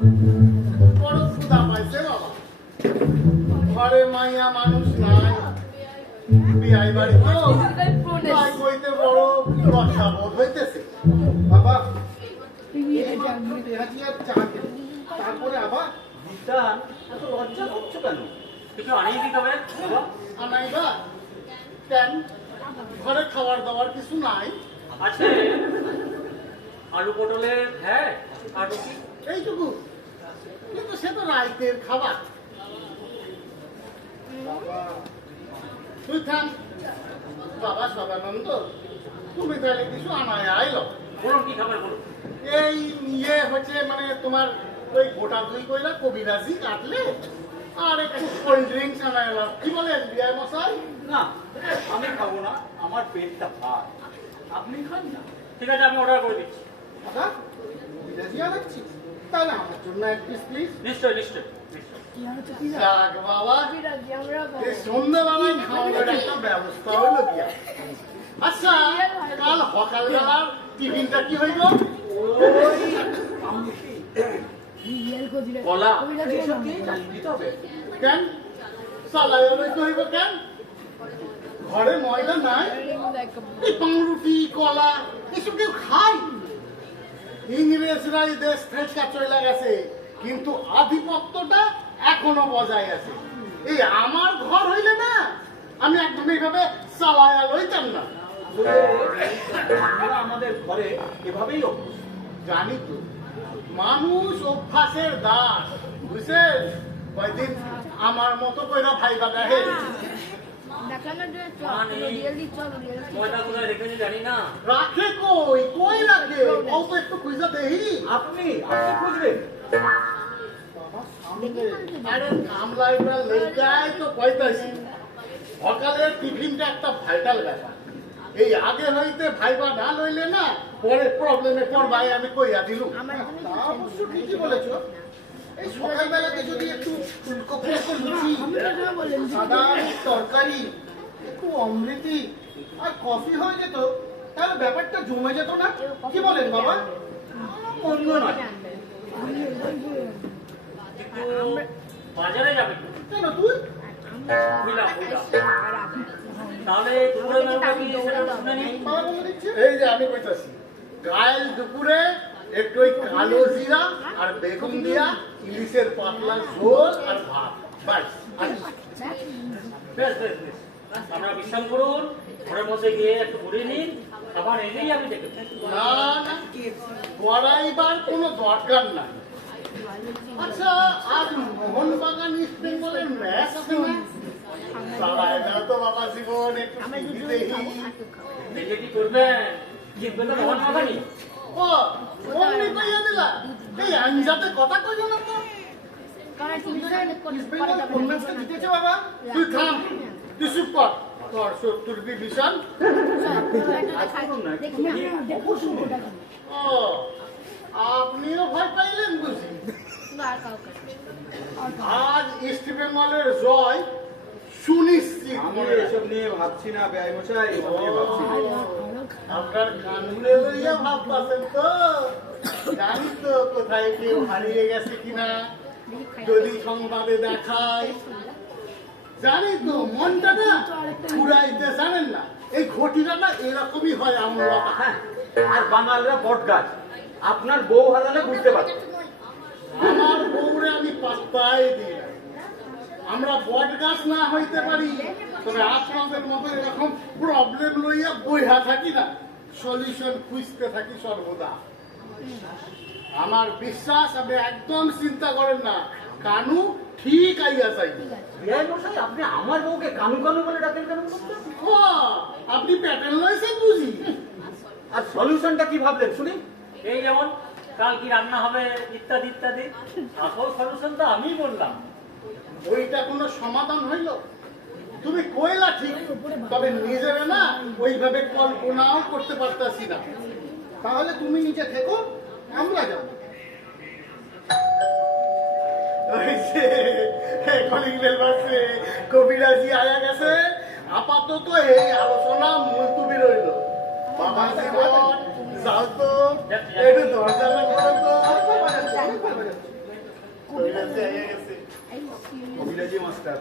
বড় ক্ষুধা পাইছে বাবা, ঘরে মাইয়া মানুষ নাই, বিয়াই বাড়ি তো তাই কইতে বড় লজ্জা বোধ হইতেছে। বাবা তারপরে আবার লজ্জা করছো কেন? কিছু আনিয়ে দিতে হবে আনাইবা কেন? ঘরে খাবার দাবার কিছু নাই? আছে, আলু পটলের, হ্যাঁ, আর রুটি এইটুকু, কিন্তু সে তো রাইতের খাবার। তুই থাম বাবা সদানন্দ, তুমি তাহলে কিছু আনায় আইলো। বলুন কি খাবার বলুন। এই ইয়ে হচ্ছে মানে তোমার ওই গোটা দুই কইলা কবিরাজি কাটলে আর একটু কোল্ড ড্রিঙ্কস আনায় এলাম। কি বলেন বিয়ায় মশাই? না, আমি খাবো না, আমার পেটটা ভার। আপনি খান না। ঠিক আছে, আমি অর্ডার করে দিচ্ছি। দাদা কবিরাজি আনাচ্ছি, তাহলে আমার জন্য এক পিস প্লিজ। নিশ্চয় নিশ্চয় নিশ্চয়। যাক বাবা, এই সন্ধ্যাবেলায় খাওয়ানোর একটা ব্যবস্থা হলো কি? আচ্ছা, কাল সকালবেলার টিফিনটা কি হইল? কলা কেন চালাই লইতে হইব কেন? ঘরে ময়দা নাই? এই পাউরুটি কলা এসব কেউ খায়? ইংরেজরা এই দেশ থেকে চলে গেছে, কিন্তু আধিপত্যটা এখনো বজায় আছে। এই আমার ঘর হইলে না, আমি একদম এইভাবে চালায়া লইতাম না। আমরা আমাদের ঘরে এভাবেই অভ্যস্ত। জানি তো, মানুষ অভ্যাসের দাস, বুঝছেন? কয়দিন আমার মতো কইরা ভাইবা দেখে ময়দা কোথায় রেখেছি জানি না। রাখে কই কই রাখে অল্প একটু খুঁজা দেহি। আপনি খুঁজবেন? আরে কামলাইরা লেগাই তো কইতাছি, সকালের টিফিনটা একটা ভাইটাল ব্যাপার। এই আগে হইতে ভাইবা না লইলে না পরে প্রবলেমে পড়বাই, আমি কইয়া দিলুম। তা অবশ্য ঠিকই বলেছো। এই সকালবেলাতে যদি একটু ফুলকো ফুলকো লুচি, সাদা তরকারি, একটু অমৃতি আর কফি হয়ে যেত, তাহলে ব্যাপারটা জমে যেত না? কি বলেন বাবা? অন্য নয়। কিন্তু বাজারে যাবে কেন তুই? বুঝলাম বুঝলাম। তাহলে দুপুরে মেনুটা কি সেটা শুনে নিই। বাবা বলে দিচ্ছে, এই যে আমি কইতাছি, কাল দুপুরে একটু ওই কালো জিরা আর বেগুন দিয়া ইলিশের পাতলা ঝোল আর ভাত, বাস। বেশ বেশ বেশ, আমরা বিশ্রাম করুন, ঘরের মধ্যে গিয়ে একটু ঘুরে নিন, খাবার এনেই আমি দেখে না না, করাইবার কোনো দরকার নাই। আচ্ছা, আজ মোহনবাগান ইস্ট বেঙ্গলের ম্যাচ আছে না? চালায় না তো বাবা জীবন, একটু টিভি দেখি। দেখে কি করবেন? জিতবেন তো মোহন বাগানই। ও অমনি কইয়া দিলা, এই আঞ্জাতে কথা কইও না তো। ইস্ট বেঙ্গল কোন ম্যাচটা জিতেছে বাবা? তুই থাম, তুই চুপ কর। তোর 70 ডিভিশন। ও, আপনিও ভয় পাইলেন বুঝি? আজ ইস্ট বেঙ্গলের জয় সুনিশ্চিত। আমি এসব নিয়ে ভাবছি না ব্যয় মশাই, এসব নিয়ে ভাবছি না। আপনার কানগুলো লইয়া ভাবতেছেন তো? জানি তো কোথায় কেউ হারিয়ে গেছে কিনা, যদি সংবাদে দেখায়। জানি তো, মনটা না ঘুরাইতে জানেন না। এই ঘটিটা না এরকমই হয় আমরা। হ্যাঁ, আর বাঙালরা বট গাছ। আপনার বউ হারালে বুঝতে পারছেন। আমার বউরে আমি পাত্তাই দিই না। আমরা বট গাছ না হইতে পারি, তবে আপনাদের মতো এরকম প্রবলেম লইয়া বইহা থাকি না, সলিউশন খুঁজতে থাকি সর্বদা। আমার বিশ্বাস, আপনি একদম চিন্তা করেন না, কানু ঠিক আইয়া যাই। ব্যয় মশাই, আপনি আমার বউকে কানু কানু বলে ডাকেন কেন? ও, আপনি প্যাটার্ন লইছেন বুঝি? আর সলিউশনটা কি ভাবলেন শুনি? এই যেমন কাল কি রান্না হবে ইত্যাদি ইত্যাদি। আসল সলিউশন তো আমিই বললাম। ওইটা কোনো সমাধান হইল? তুমি কইলা ঠিক, তবে নিজের না ওইভাবে কল্পনাও করতে পারতাছি না। তাহলে তুমি নিচে থেকো, আমরা যাব। কলিং বেল বাজছে, কবিরাজি আয়া গেছে। আপাতত এই আলোচনা মুলতুবি রইল। বাবা জীবন যাও তো, একটু দরজা করো তো। যাইয়া গেছে কবিরাজি মাস্টার